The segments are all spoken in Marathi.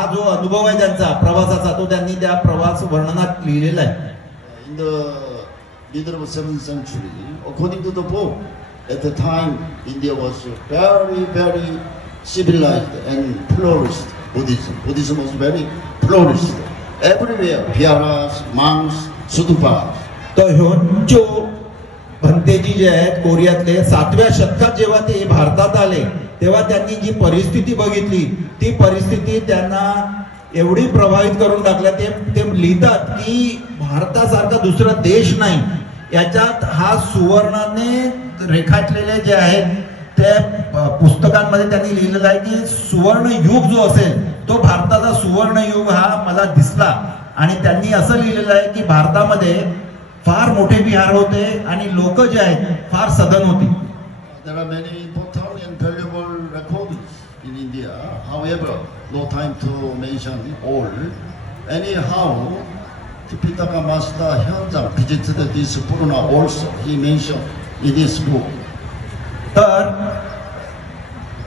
हा जो अनुभव आहे त्यांचा प्रवासाचा तो त्यांनी त्या प्रवास वर्णनात लिहिलेला आहे. In the middle of 7th century, according to the book, at the time India was very, very civilized and flourished. Buddhism was very flourished. Everywhere, viharas, monks, stupas. तर ह्योन्चो भंतेजी जे आहेत कोरियातले 7व्या शतकात जेव्हा ते भारतात आले तेव्हा त्यांनी जी परिस्थिती बघितली ती परिस्थिती त्यांना एवढी प्रभावित करून टाकल्या. ते लिहितात की भारतासारखा दुसरा देश नाही. याच्यात हा सुवर्णाने रेखाटलेले जे आहेत त्या पुस्तकांमध्ये त्यांनी लिहिलेलं आहे की सुवर्ण युग जो असेल तो भारताचा सुवर्ण युग हा मला दिसला. आणि त्यांनी असं लिहिलेलं आहे की भारतामध्ये फार मोठे विहार होते आणि लोक जे आहेत फार सधन होती. There are many important and valuable records in India. However, no time to mention all. Anyhow, Tipitaka Master Hyunjang visited this Purana also. He mentioned in his book. तर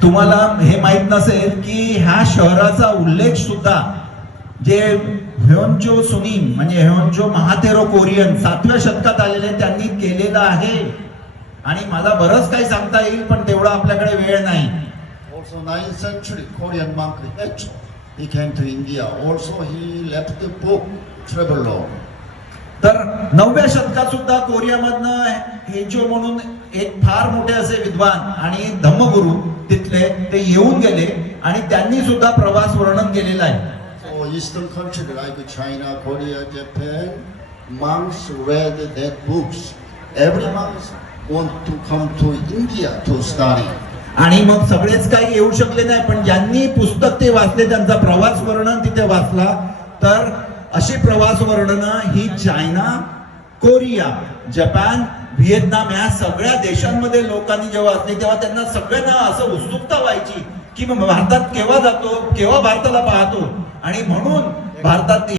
तुम्हाला हे माहित नसेल की ह्या शहराचा उल्लेख सुद्धा जे ह्योन्चो सुनीम म्हणजे ह्योन्चो महातेरो कोरियन 7व्या शतकात आलेले त्यांनी केलेलं आहे. आणि मला बरंच काही सांगता येईल पण तेवढा आपल्याकडे वेळ नाही. Also 9th century Korean monk Hecho, he came to India. Also he left the book Travelogue. तर 9व्या शतकात सुद्धा कोरियामधनं हेचो म्हणून एक फार मोठे असे विद्वान आणि धम्मगुरू तिथले ते येऊन गेले आणि त्यांनी सुद्धा प्रवास वर्णन केलेला आहे. So Eastern countries like China, Korea, Japan, monks read that books. Every monk want to come to India to study. आणि मग सगळेच काही येऊ शकले नाही पण ज्यांनी पुस्तक ते वाचले त्यांचा प्रवास वर्णन तिथे वाचला. तर अशी प्रवास वर्णनं ही चायना, कोरिया, जपान, व्हिएतनाम या सगळ्या देशांमध्ये लोकांनी जेव्हा वाचले तेव्हा त्यांना सगळ्यांना असं उत्सुकता व्हायची की भारतात केव्हा जातो, केव्हा भारताला पाहतो. आणि म्हणून भारतात